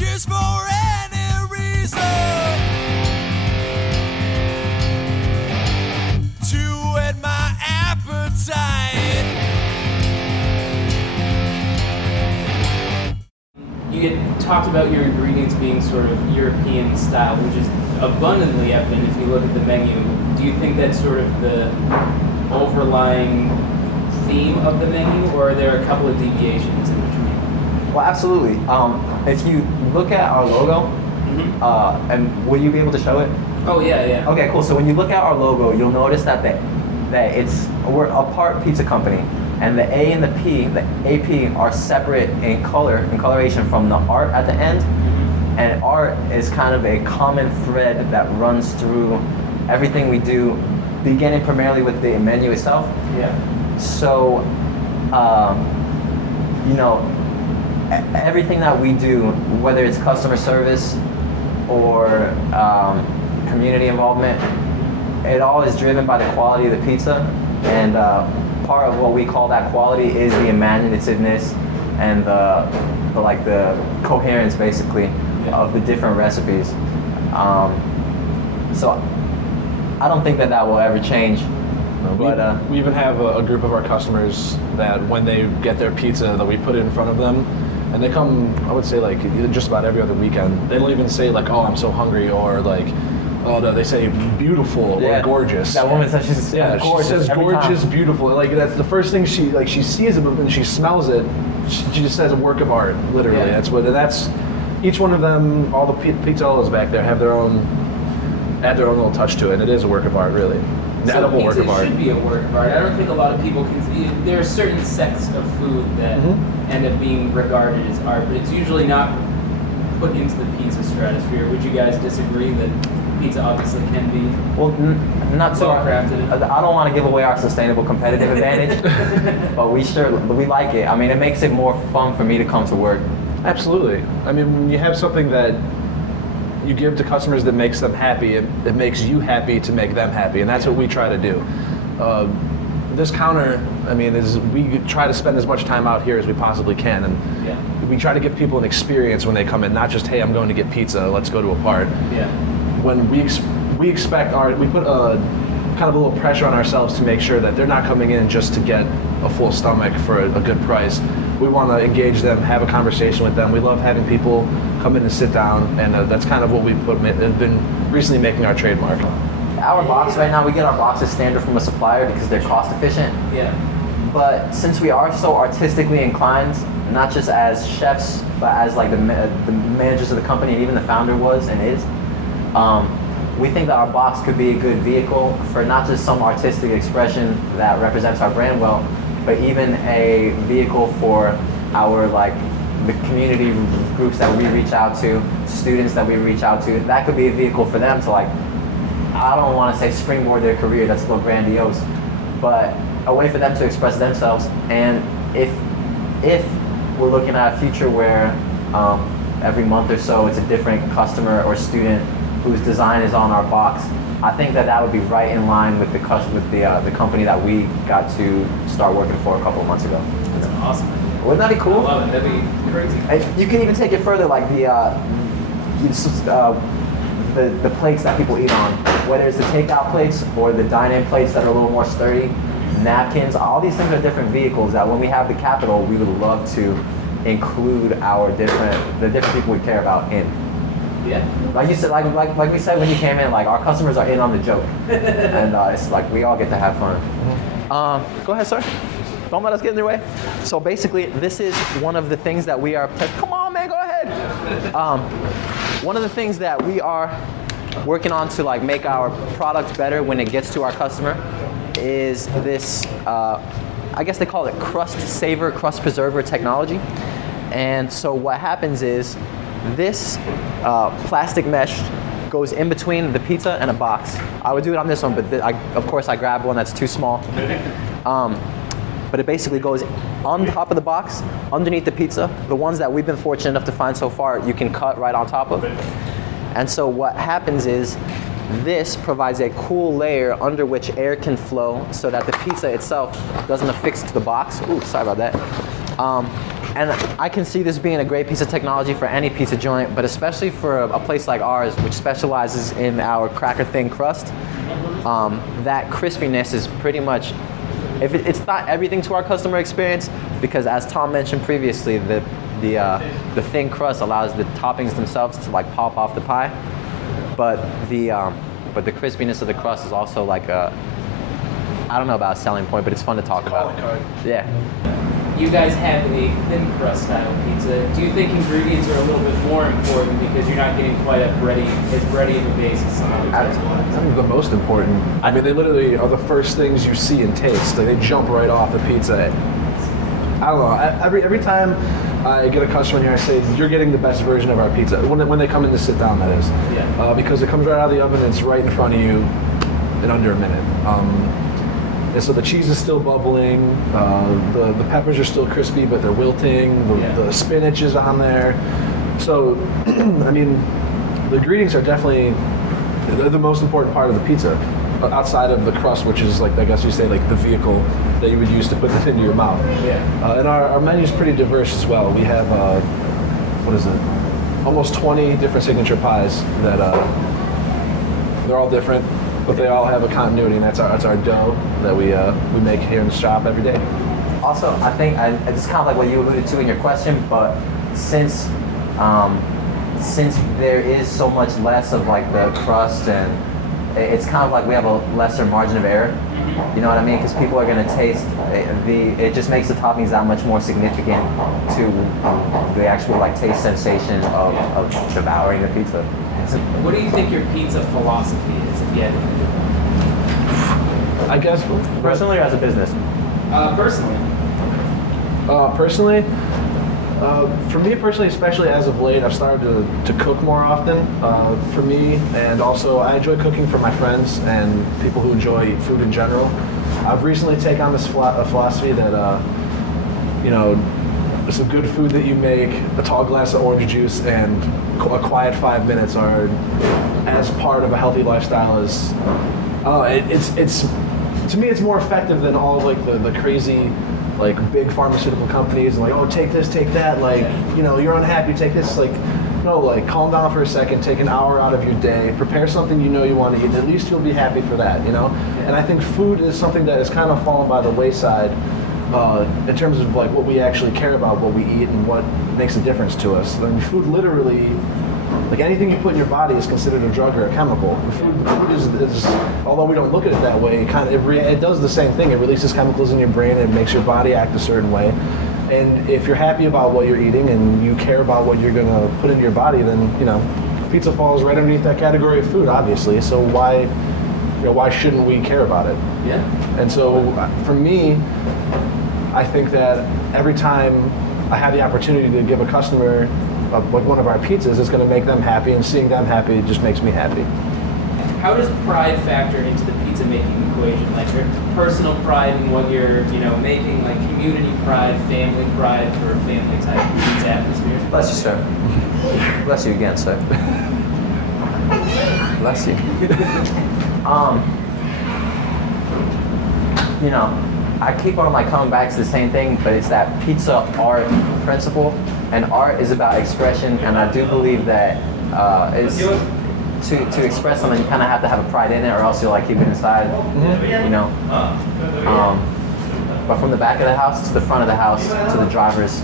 just for any reason to whet my appetite. You had talked about your ingredients being sort of European style, which is abundantly evident if you look at the menu. Do you think that's sort of the overlying theme of the menu, or are there a couple of deviations in between? Well, absolutely. If you look at our logo, and will you be able to show it? Oh yeah, yeah. Okay, cool. So when you look at our logo, you'll notice that we're a part pizza company, and the A and the P, the AP, are separate in coloration from the art at the end. And art is kind of a common thread that runs through everything we do, beginning primarily with the menu itself. Yeah. So, everything that we do, whether it's customer service or community involvement, it all is driven by the quality of the pizza. And part of what we call that quality is the imaginativeness and the coherence, basically, of the different recipes. So I don't think that will ever change. We even have a group of our customers that when they get their pizza, that we put it in front of them, and they come, I would say, like just about every other weekend. They don't even say like, "Oh, I'm so hungry," or like, "Oh no," they say beautiful or gorgeous. That woman says she's gorgeous. She says gorgeous, beautiful. Like that's the first thing she sees it, but when she smells it, she just says a work of art. Literally, that's each one of them. All the pizzaolas back there have add their own little touch to it. And it is a work of art, really. So pizza should be a work of art. I don't think a lot of people can. There are certain sects of food that end up being regarded as art, but it's usually not put into the pizza stratosphere. Would you guys disagree that pizza obviously can be not so well-crafted? I don't want to give away our sustainable competitive advantage, but we like it. I mean, it makes it more fun for me to come to work. Absolutely. I mean, when you have something that you give to customers that makes them happy, it makes you happy to make them happy, and that's what we try to do. This counter, I mean, we try to spend as much time out here as we possibly can, and we try to give people an experience when they come in, not just, hey, I'm going to get pizza, let's go to a part. Yeah. When we expect we put a kind of a little pressure on ourselves to make sure that they're not coming in just to get a full stomach for a good price. We want to engage them, have a conversation with them. We love having people come in and sit down, and that's kind of what we've been recently making our trademark. Our box right now, we get our boxes standard from a supplier because they're cost efficient. Yeah. But since we are so artistically inclined, not just as chefs, but as like the managers of the company, and even the founder was and is, we think that our box could be a good vehicle for not just some artistic expression that represents our brand well, but even a vehicle for our the community groups that we reach out to, students that we reach out to. That could be a vehicle for them to I don't want to say springboard their career, that's a little grandiose, but a way for them to express themselves. And if we're looking at a future where every month or so it's a different customer or student whose design is on our box, I think that would be right in line with the company that we got to start working for a couple of months ago. That's awesome. Wouldn't that be cool? I love it. That'd be crazy. You can even take it further, like the plates that people eat on, whether it's the takeout plates or the dine-in plates that are a little more sturdy, napkins. All these things are different vehicles that when we have the capital, we would love to include the different people we care about in. Yeah. Like you said, like we said when you came in, our customers are in on the joke, and it's we all get to have fun. Go ahead, sir. Don't let us get in your way. So basically, this is one of the things that we are. Come on, man, go ahead. One of the things that we are working on to make our product better when it gets to our customer is this. I guess they call it crust saver, crust preserver technology. And so what happens is this plastic mesh goes in between the pizza and a box. I would do it on this one, but of course I grabbed one that's too small. But it basically goes on top of the box, underneath the pizza. The ones that we've been fortunate enough to find so far, you can cut right on top of. And so what happens is this provides a cool layer under which air can flow so that the pizza itself doesn't affix to the box. Ooh, sorry about that. And I can see this being a great piece of technology for any pizza joint, but especially for a place like ours, which specializes in our cracker thin crust. That crispiness is pretty much, it's not everything to our customer experience, because as Tom mentioned previously, the thin crust allows the toppings themselves to like pop off the pie, but the crispiness of the crust is also like I don't know about a selling point, but it's fun to talk about. Yeah. You guys have a thin crust style pizza. Do you think ingredients are a little bit more important because you're not getting quite as bready of a base as some other types of I ones? think the most important. I mean, they literally are the first things you see and taste. Like, they jump right off the pizza. I don't know. Every time I get a customer here, I say, you're getting the best version of our pizza. When they come in to sit down, that is. Yeah. Because it comes right out of the oven, it's right in front of you in under a minute. And so the cheese is still bubbling, the peppers are still crispy, but they're wilting, the spinach is on there. So, I mean, the ingredients are definitely the most important part of the pizza, outside of the crust, which is like, I guess you say, like the vehicle that you would use to put it into your mouth. Yeah. And our menu is pretty diverse as well. We have, almost 20 different signature pies that they're all different, but they all have a continuity, and that's our dough that we make here in the shop every day. Also, I think it's kind of like what you alluded to in your question, but since there is so much less of like the crust, and it's kind of like we have a lesser margin of error. You know what I mean? Because people are going to taste it just makes the toppings that much more significant to the actual like taste sensation of devouring the pizza. What do you think your pizza philosophy is, if you had to think of it? I guess Personally or as a business? Personally. Personally, for me personally, especially as of late, I've started to cook more often for me, and also I enjoy cooking for my friends and people who enjoy food in general. I've recently taken on this philosophy that, some good food that you make, a tall glass of orange juice, and a quiet 5 minutes are as part of a healthy lifestyle as, it's to me it's more effective than all like the crazy like big pharmaceutical companies and like, oh, take this, take that, like, you're unhappy, take this, like, no, like, calm down for a second, take an hour out of your day, prepare something you want to eat, and at least you'll be happy for that, And I think food is something that has kind of fallen by the wayside in terms of like what we actually care about, what we eat, and what makes a difference to us. I mean, food literally, like anything you put in your body is considered a drug or a chemical. Food is although we don't look at it that way, it does the same thing. It releases chemicals in your brain and it makes your body act a certain way. And if you're happy about what you're eating and you care about what you're gonna put into your body, then pizza falls right underneath that category of food, obviously. So why shouldn't we care about it? Yeah. And so for me, I think that every time I have the opportunity to give a customer like one of our pizzas, it's going to make them happy, and seeing them happy just makes me happy. How does pride factor into the pizza making equation? Like your personal pride in what you're, making, like community pride, family pride for a family type pizza atmosphere? Bless you, sir. Bless you again, sir. Bless you. I keep on like coming back to the same thing, but it's that pizza art principle, and art is about expression, and I do believe that it's to express something, you kind of have to have a pride in it, or else you'll like keep it inside. But from the back of the house to the front of the house to the drivers,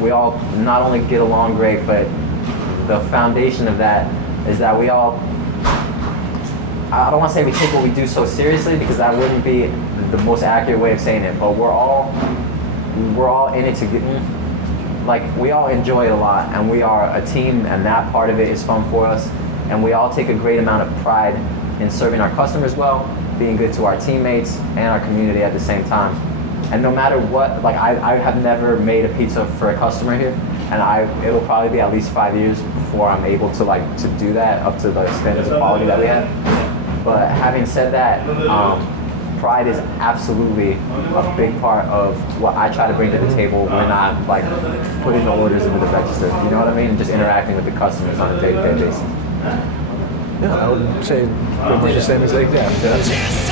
we all not only get along great, but the foundation of that is that we all, I don't want to say we take what we do so seriously, because that wouldn't be the most accurate way of saying it, but we're all in it to get, like, we all enjoy it a lot, and we are a team, and that part of it is fun for us, and we all take a great amount of pride in serving our customers well, being good to our teammates and our community at the same time. And no matter what, like, I have never made a pizza for a customer here, and it'll probably be at least 5 years before I'm able to do that up to the standards of quality that we have. But having said that, pride is absolutely a big part of what I try to bring to the table when I'm like putting the orders into the register. You know what I mean? And just interacting with the customers on a day-to-day basis. Yeah, I would say pretty much the same as like that. Yeah.